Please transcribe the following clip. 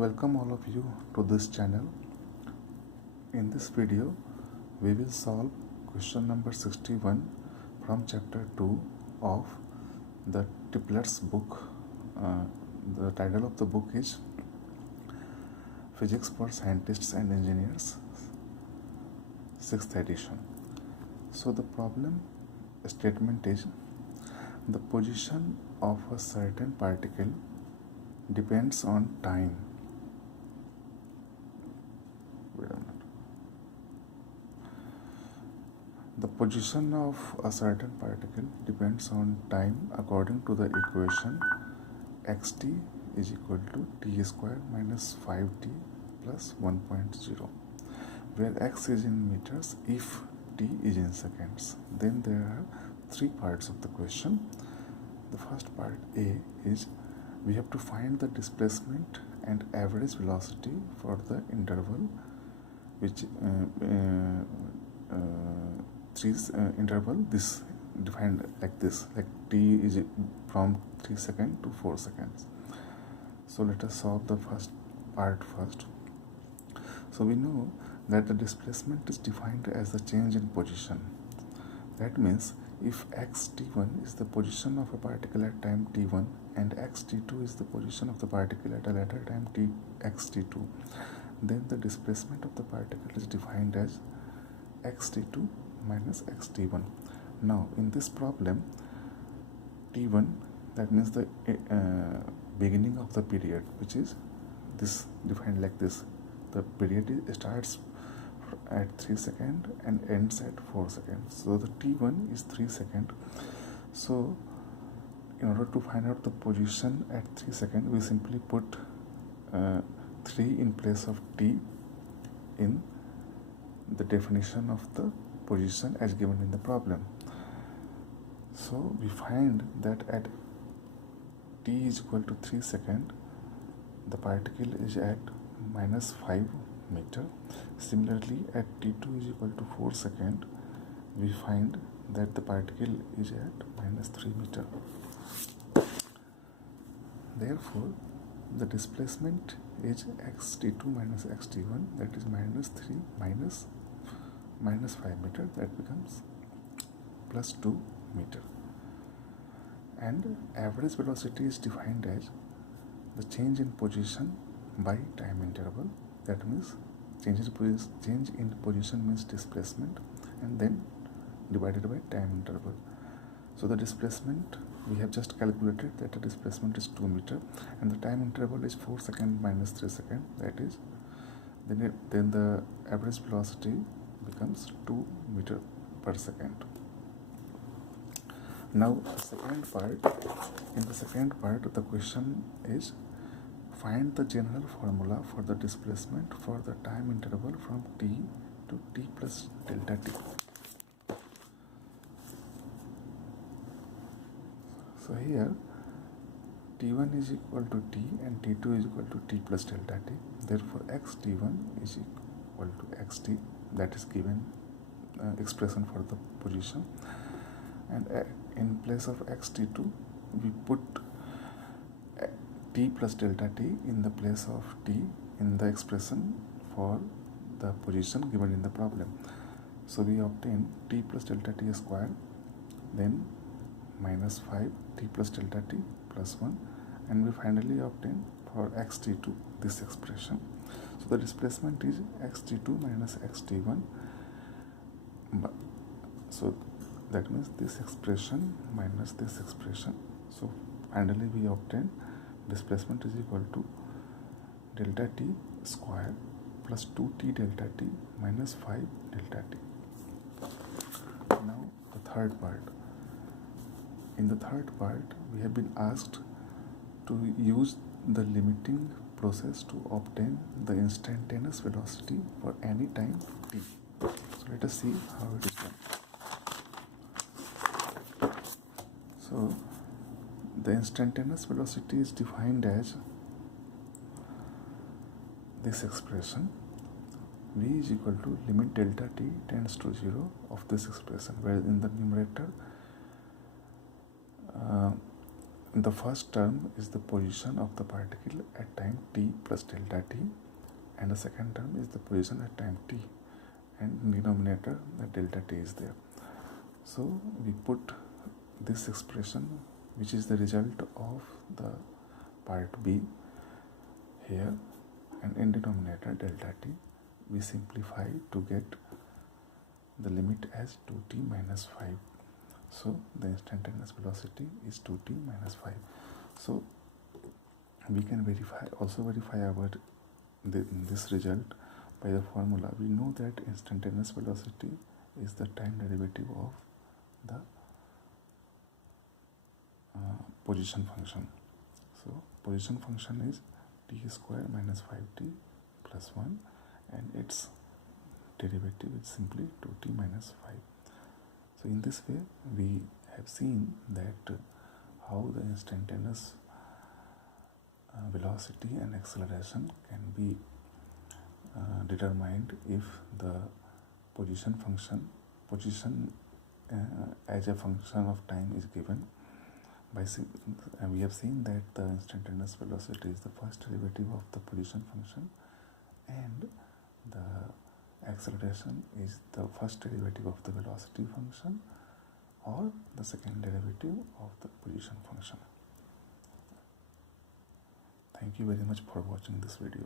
Welcome all of you to this channel. In this video, we will solve question number 61 from chapter 2 of the Tipler's book. The title of the book is Physics for Scientists and Engineers, 6th edition. So the problem statement is the position of a certain particle depends on time. Wait a minute. The position of a certain particle depends on time according to the equation xt is equal to t square minus 5t plus 1.0, where x is in meters if t is in seconds. Then there are three parts of the question. The first part A is we have to find the displacement and average velocity for the interval which interval this defined like this, like t is from 3 seconds to 4 seconds. So let us solve the first part first. So we know that the displacement is defined as the change in position. That means if xt1 is the position of a particle at time t1 and xt2 is the position of the particle at a later time xt2, then the displacement of the particle is defined as xt2 minus xt1. Now in this problem, t1, that means the beginning of the period, which is this defined like this. The period starts at 3 seconds and ends at 4 seconds. So the t1 is 3 seconds. So in order to find out the position at 3 seconds, we simply put 3 in place of t in the definition of the position as given in the problem. So we find that at t is equal to 3 seconds, the particle is at minus 5 meter. Similarly, at t2 is equal to 4 seconds, we find that the particle is at minus 3 meter. Therefore, the displacement is xt2 minus xt1, that is minus 3 minus 5 meter, that becomes plus 2 meter. And average velocity is defined as the change in position by time interval. That means change in position means displacement, and then divided by time interval. So the displacement, we have just calculated that the displacement is 2 meter and the time interval is 4 seconds minus 3 seconds, that is then the average velocity becomes 2 meter per second. Now the second part, in the second part the question is find the general formula for the displacement for the time interval from t to t plus delta t. So here t1 is equal to t and t2 is equal to t plus delta t. Therefore xt1 is equal to xt, that is given expression for the position, and in place of xt2 we put t plus delta t in the place of t in the expression for the position given in the problem. So we obtain t plus delta t square, then minus 5 t plus delta t plus 1, and we finally obtain for xt2 this expression. So the displacement is xt2 minus xt1. So that means this expression minus this expression. So finally we obtain displacement is equal to delta t square plus 2t delta t minus 5 delta t. Now the third part. In the third part, we have been asked to use the limiting process to obtain the instantaneous velocity for any time t. So let us see how it is done. So the instantaneous velocity is defined as this expression v is equal to limit delta t tends to 0 of this expression, where in the numerator the first term is the position of the particle at time t plus delta t, and the second term is the position at time t, and in denominator the delta t is there. So we put this expression, which is the result of the part B, here, and in denominator delta t we simplify to get the limit as 2t minus 5. So the instantaneous velocity is 2t minus 5. So we can also verify our this result by the formula. We know that instantaneous velocity is the time derivative of the position function. So position function is t square minus 5t plus 1, and its derivative is simply 2t minus 5. So in this way we have seen that how the instantaneous velocity and acceleration can be determined if the position as a function of time is given. We have seen that the instantaneous velocity is the first derivative of the position function, and the acceleration is the first derivative of the velocity function or the second derivative of the position function. Thank you very much for watching this video.